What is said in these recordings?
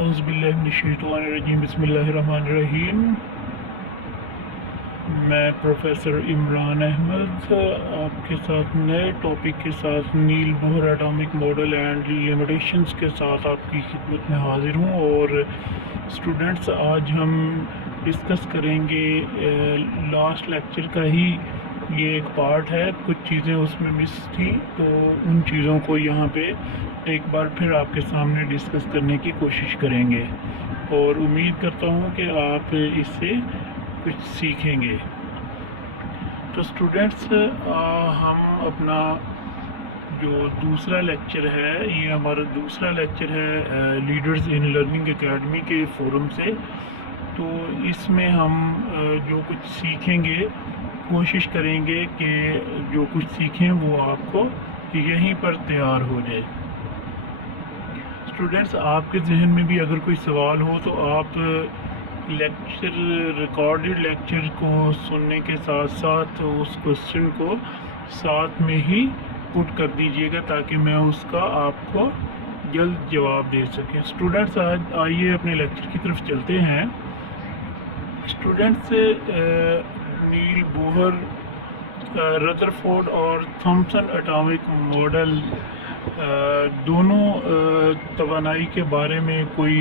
اعوذ باللہ من الشیطان الرجیم بسم اللہ الرحمن الرحیم۔ میں پروفیسر عمران احمد آپ کے ساتھ نئے ٹاپک کے ساتھ نیل بوہر ایٹامک ماڈل اینڈ لیمیٹیشنز کے ساتھ آپ کی خدمت میں حاضر ہوں۔ اور اسٹوڈنٹس، آج ہم ڈسکس کریں گے لاسٹ لیکچر کا ہی یہ ایک پارٹ ہے، کچھ چیزیں اس میں مس تھیں تو ان چیزوں کو یہاں پہ ایک بار پھر آپ کے سامنے ڈسکس کرنے کی کوشش کریں گے، اور امید کرتا ہوں کہ آپ اس سے کچھ سیکھیں گے۔ تو اسٹوڈنٹس، ہم اپنا جو دوسرا لیکچر ہے، یہ ہمارا دوسرا لیکچر ہے لیڈرز ان لرننگ اکیڈمی کے فورم سے۔ تو اس میں ہم جو کچھ سیکھیں گے، کوشش کریں گے کہ جو کچھ سیکھیں وہ آپ کو یہیں پر تیار ہو جائے۔ اسٹوڈنٹس، آپ کے ذہن میں بھی اگر کوئی سوال ہو تو آپ لیکچر ریکارڈڈ لیکچر کو سننے کے ساتھ ساتھ اس کوشچن کو ساتھ میں ہی پٹ کر دیجیے گا تاکہ میں اس کا آپ کو جلد جواب دے سکیں۔ اسٹوڈنٹس، آج آئیے اپنے لیکچر کی طرف چلتے ہیں۔ اسٹوڈنٹس، نیل بوہر، ردرفورڈ اور تھامسن ایٹامک ماڈل دونوں توانائی کے بارے میں کوئی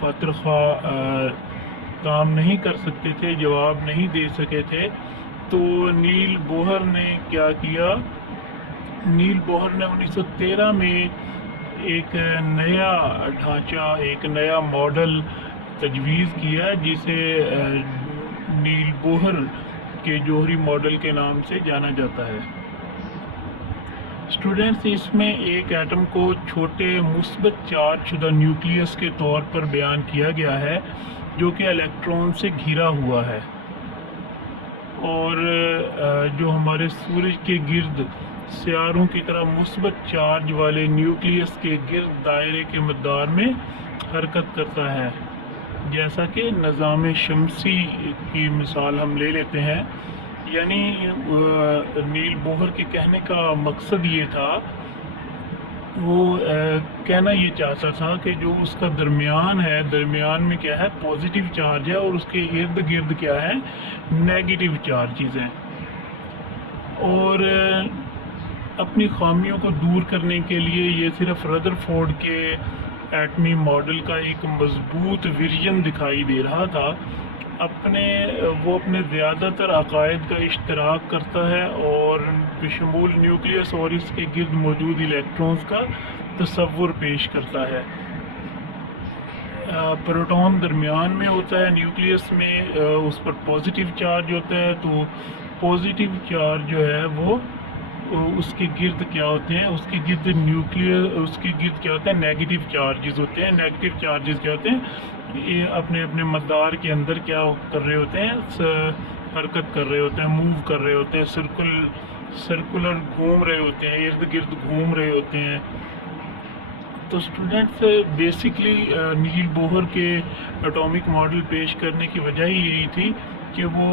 خاطر خواہ کام نہیں کر سکتے تھے، جواب نہیں دے سکے تھے۔ تو نیل بوہر نے کیا کیا؟ نیل بوہر نے 1913 میں ایک نیا ڈھانچہ، ایک نیا ماڈل تجویز کیا جسے نیل بوہر کے جوہری ماڈل کے نام سے جانا جاتا ہے۔ اسٹوڈنٹس، اس میں ایک ایٹم کو چھوٹے مثبت چارج شدہ نیوکلیس کے طور پر بیان کیا گیا ہے جو کہ الیکٹرون سے گھرا ہوا ہے، اور جو ہمارے سورج کے گرد سیاروں کی طرح مثبت چارج والے نیوکلیس کے گرد دائرے کے مقدار میں حرکت کرتا ہے۔ جیسا کہ نظام شمسی کی مثال ہم لے لیتے ہیں، یعنی نیل بوہر کے کہنے کا مقصد یہ تھا، وہ کہنا یہ چاہتا تھا کہ جو اس کا درمیان ہے، درمیان میں کیا ہے؟ پازیٹیو چارج ہے، اور اس کے ارد گرد کیا ہے؟ نیگیٹو چارجز ہیں۔ اور اپنی خامیوں کو دور کرنے کے لیے یہ صرف ردرفورڈ کے ایٹمی ماڈل کا ایک مضبوط ورژن دکھائی دے رہا تھا۔ وہ اپنے زیادہ تر عقائد کا اشتراک کرتا ہے اور بشمول نیوکلیس اور اس کے گرد موجود الیکٹرونز کا تصور پیش کرتا ہے۔ پروٹون درمیان میں ہوتا ہے نیوکلیس میں، اس پر پازیٹیو چارج ہوتا ہے، تو پازیٹیو چارج جو ہے وہ اس کے گرد کیا ہوتے ہیں؟ اس کے گرد کیا ہوتے ہیں؟ نیگیٹو چارجز ہوتے ہیں۔ نیگیٹو چارجز کیا ہوتے ہیں؟ یہ اپنے اپنے مدار کے اندر کیا کر رہے ہوتے ہیں؟ حرکت کر رہے ہوتے ہیں، موو کر رہے ہوتے ہیں، سرکولر گھوم رہے ہوتے ہیں، ارد گرد گھوم رہے ہوتے ہیں۔ تو اسٹوڈنٹس، بیسکلی نیل بوہر کے ایٹامک ماڈل پیش کرنے کی وجہ ہی یہی تھی کہ وہ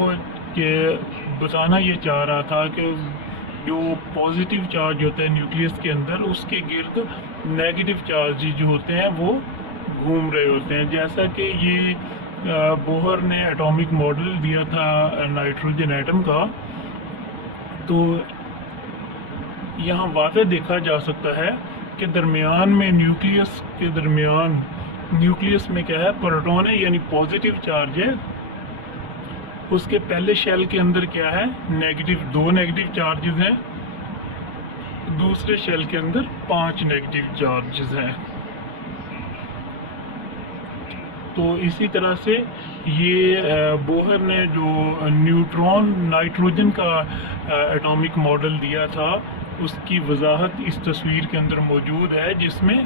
بتانا یہ چاہ رہا تھا کہ جو پازیٹیو چارج ہوتا ہے نیوکلیس کے اندر، اس کے گرد نیگیٹو چارج جو ہوتے ہیں وہ گھوم رہے ہوتے ہیں۔ جیسا کہ یہ بوہر نے ایٹامک ماڈل دیا تھا نائٹروجن ایٹم کا، تو یہاں واضح دیکھا جا سکتا ہے کہ درمیان میں نیوکلیس میں کیا ہے؟ پروٹون ہے، یعنی پازیٹیو چارج ہے۔ اس کے پہلے شیل کے اندر کیا ہے؟ دو نیگیٹو چارجز ہیں، دوسرے شیل کے اندر 5 نیگیٹو چارجز ہیں۔ تو اسی طرح سے یہ بوہر نے جو نائٹروجن کا ایٹامک ماڈل دیا تھا، اس کی وضاحت اس تصویر کے اندر موجود ہے، جس میں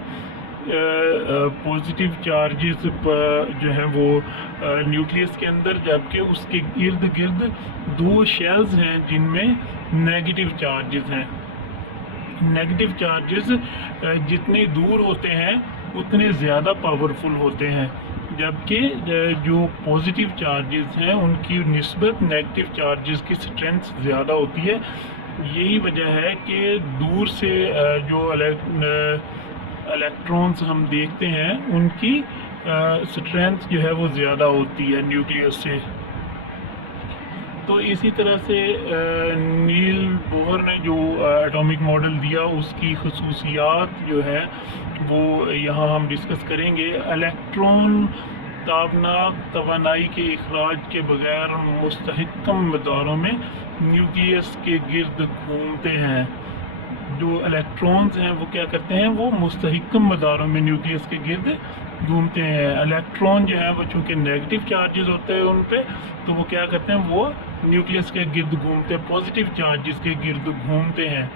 پازیٹیو چارجز جو ہیں وہ نیوکلیس کے اندر، جبکہ اس کے ارد گرد 2 شیلز ہیں جن میں نیگیٹو چارجز ہیں۔ نیگیٹو چارجز جتنے دور ہوتے ہیں اتنے زیادہ پاورفل ہوتے ہیں، جبکہ جو پازیٹیو چارجز ہیں ان کی نسبت نیگیٹو چارجز کی اسٹرینتھ زیادہ ہوتی ہے۔ یہی وجہ ہے کہ دور سے جو الیکٹرونز ہم دیکھتے ہیں ان کی اسٹرینتھ جو ہے وہ زیادہ ہوتی ہے نیوکلیس سے. تو اسی طرح سے نیل بوہر نے جو ایٹامک ماڈل دیا اس کی خصوصیات جو ہے وہ یہاں ہم ڈسکس کریں گے. الیکٹران تابناک توانائی کے اخراج کے بغیر مستحکم مداروں میں نیوکلیس کے گرد گھومتے ہیں. جو الیکٹرانز ہیں وہ کیا کرتے ہیں, وہ مستحکم مداروں میں نیوکلیس کے گرد گھومتے ہیں. الیکٹران جو ہیں وہ چونکہ نیگیٹو چارجز ہوتے ہیں ان پہ, تو وہ کیا کرتے ہیں, وہ نیوکلیس کے گرد گھومتے ہیں, پازیٹیو چارجز کے گرد گھومتے ہیں.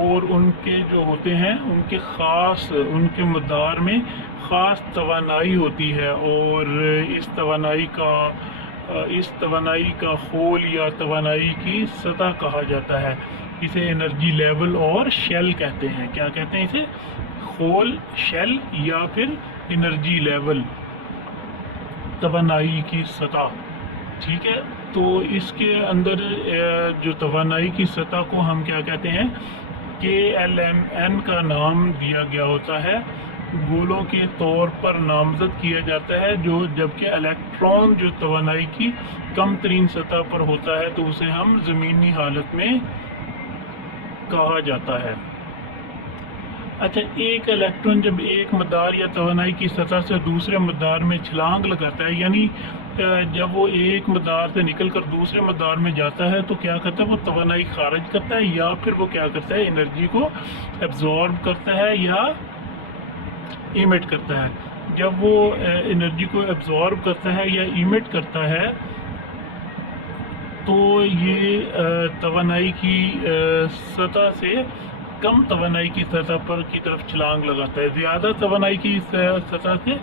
اور ان کے جو ہوتے ہیں ان کے خاص, ان کے مدار میں خاص توانائی ہوتی ہے, اور اس توانائی کا خول یا توانائی کی سطح کہا جاتا ہے. اسے انرجی لیول اور شیل کہتے ہیں. کیا کہتے ہیں اسے؟ خول, شیل یا پھر انرجی لیول, توانائی کی سطح. ٹھیک ہے, تو اس کے اندر جو توانائی کی سطح کو ہم کیا کہتے ہیں, KLMN کا نام دیا گیا ہوتا ہے. گولوں کے طور پر نامزد کیا جاتا ہے, جو جبکہ الیکٹران جو توانائی کی کم ترین سطح پر ہوتا ہے تو اسے ہم زمینی حالت میں کہا جاتا ہے. اچھا, ایک الیکٹران جب ایک مدار یا توانائی کی سطح سے دوسرے مدار میں چھلانگ لگاتا ہے, یعنی جب وہ ایک مدار سے نکل کر دوسرے مدار میں جاتا ہے تو کیا کرتا ہے, وہ توانائی خارج کرتا ہے, یا پھر وہ کیا کرتا ہے, انرجی کو ایبزارب کرتا ہے یا ایمٹ کرتا ہے. جب وہ انرجی کو ایبزارب کرتا ہے یا ایمٹ کرتا ہے تو یہ توانائی کی سطح سے کم توانائی کی سطح پر کی طرف چھلانگ لگاتا ہے. زیادہ توانائی کی سطح سے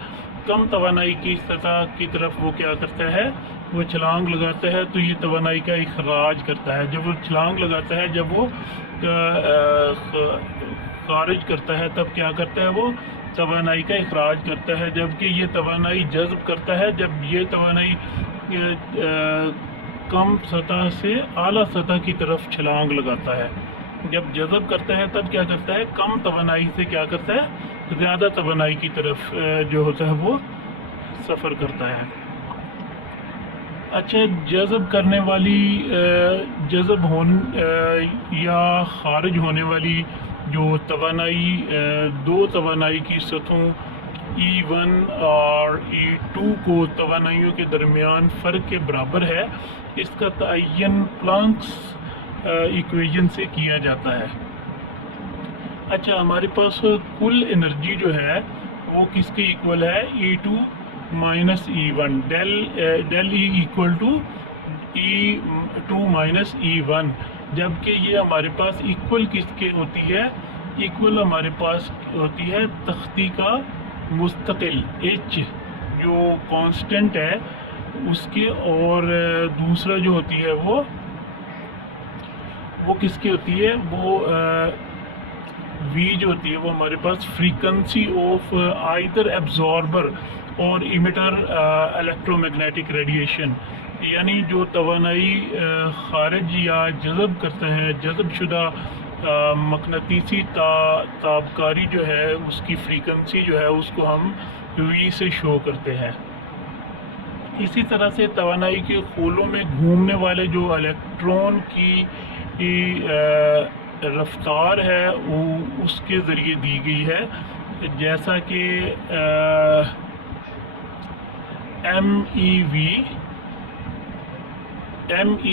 کم توانائی کی سطح کی طرف وہ کیا کرتا ہے, وہ چھلانگ لگاتا ہے, تو یہ توانائی کا اخراج کرتا ہے. جب وہ چھلانگ لگاتا ہے, جب وہ خارج کرتا ہے, تب کیا کرتا ہے, وہ توانائی کا اخراج کرتا ہے. جبکہ یہ توانائی جذب کرتا ہے جب یہ توانائی کم سطح سے اعلیٰ سطح کی طرف چھلانگ لگاتا ہے. جب جذب کرتا ہے تب کیا کرتا ہے, کم توانائی سے کیا کرتا ہے, زیادہ توانائی کی طرف جو ہوتا ہے وہ سفر کرتا ہے. اچھا, جذب کرنے والی یا خارج ہونے والی جو توانائی دو توانائی کی سطحوں E1 اور E2 کو توانائیوں کے درمیان فرق کے برابر ہے. اس کا تعین پلانکس ایکویژن سے کیا جاتا ہے. اچھا, ہمارے پاس کل انرجی جو ہے وہ کس کے ایکول ہے, E2 minus E1, del E equal to E2 minus E1. جبکہ یہ ہمارے پاس ایکول کس کے ہوتی ہے, ایکول ہمارے پاس ہوتی ہے تختی کا مستقل H جو کانسٹنٹ ہے اس کے, اور دوسرا جو ہوتی ہے وہ کس کی ہوتی ہے, وہ V جو ہوتی ہے وہ ہمارے پاس فریکوینسی آف آئدر ایبزاربر اور ایمیٹر الیکٹرو میگنیٹک ریڈیشن, یعنی جو توانائی خارج یا جذب کرتا ہے, جذب شدہ مقناطیسی تابکاری جو ہے اس کی فریکوینسی جو ہے اس کو ہم V سے شو کرتے ہیں. اسی طرح سے توانائی کے خولوں میں گھومنے والے جو الیکٹران کی رفتار ہے وہ اس کے ذریعے دی گئی ہے, جیسا کہ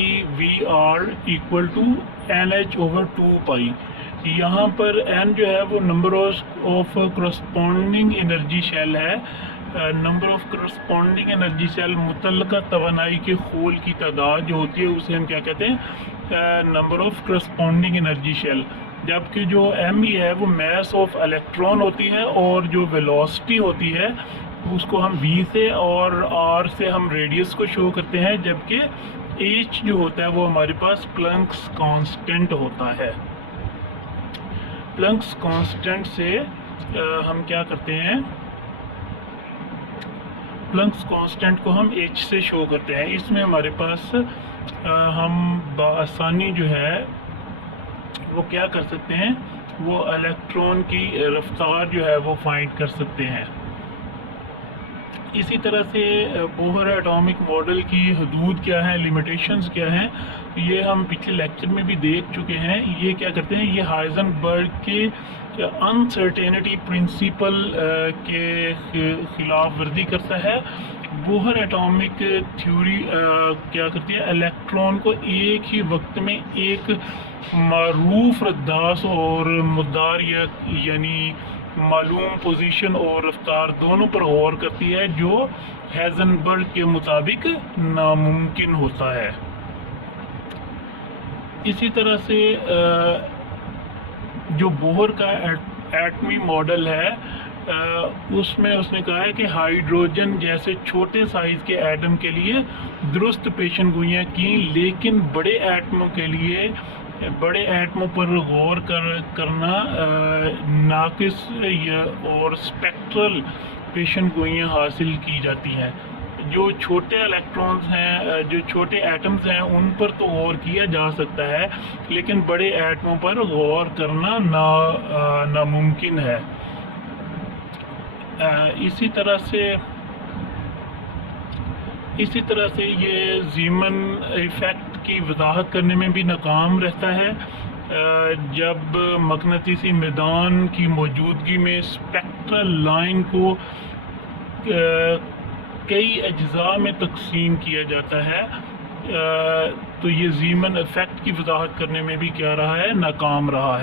MEVR ایکول ٹو NH/2π. یہاں پر N جو ہے وہ number of corresponding energy shell ہے. Number of corresponding energy shell متعلقہ توانائی کے خول کی تعداد جو ہوتی ہے اسے ہم کیا کہتے ہیں, number of corresponding energy shell. جبکہ جو ایم ای ہے وہ میس آف الیکٹران ہوتی ہے, اور جو ویلوسٹی ہوتی ہے اس کو ہم وی سے اور آر سے ہم ریڈیس کو شو کرتے ہیں. جبکہ ایچ جو ہوتا ہے وہ ہمارے پاس پلنکس کانسٹنٹ ہوتا ہے. پلنکس کانسٹنٹ سے ہم کیا کرتے ہیں, پلنکس کانسٹنٹ کو ہم ایچ سے شو کرتے ہیں. اس میں ہمارے پاس ہم بآسانی جو ہے وہ کیا کر سکتے ہیں, وہ الیکٹران کی رفتار جو ہے وہ فائنڈ کر سکتے ہیں. اسی طرح سے بوہر ایٹامک ماڈل کی حدود کیا ہیں، لیمیٹیشنز کیا ہیں، یہ ہم پچھلے لیکچر میں بھی دیکھ چکے ہیں۔ یہ کیا کرتے ہیں، یہ ہائزنبرگ کے انسرٹینٹی پرنسپل کے خلاف ورزی کرتا ہے۔ بوہر ایٹامک تھیوری کیا کرتی ہے، الیکٹران کو ایک ہی وقت میں ایک معروف رداس اور مقدار یعنی معلوم پوزیشن اور رفتار دونوں پر غور کرتی ہے، جو ہائزنبرگ کے مطابق ناممکن ہوتا ہے۔ اسی طرح سے جو بوہر کا ایٹمی ماڈل ہے، اس میں اس نے کہا ہے کہ ہائیڈروجن جیسے چھوٹے سائز کے ایٹم کے لیے درست پیشن گوئیاں کی، لیکن بڑے ایٹموں کے لیے بڑے ایٹموں پر غور کرنا ناقص اور اسپیکٹرل پیشن گوئیاں حاصل کی جاتی ہیں۔ جو چھوٹے الیکٹرانز ہیں، جو چھوٹے ایٹمز ہیں، ان پر تو غور کیا جا سکتا ہے، لیکن بڑے ایٹموں پر غور کرنا ناممکن ہے۔ اسی طرح سے یہ زیمن ایفیکٹ کی وضاحت کرنے میں بھی ناکام رہتا ہے۔ جب مقناطیسی میدان کی موجودگی میں اسپیکٹرل لائن کو کئی اجزاء میں تقسیم کیا جاتا ہے، تو یہ زیمن ایفیکٹ کی وضاحت کرنے میں بھی کیا رہا ہے، ناکام رہا ہے۔